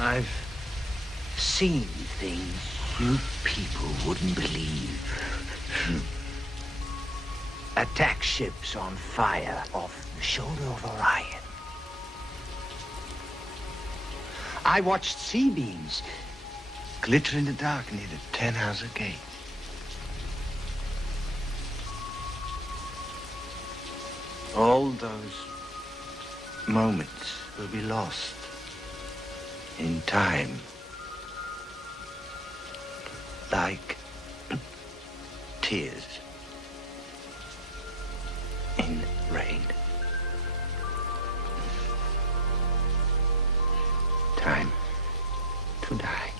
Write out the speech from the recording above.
I've seen things you people wouldn't believe. Attack ships on fire off the shoulder of Orion. I watched sea beams glitter in the dark near the Tannhauser Gate. All those moments will be lost in time, like tears in rain. Time to die.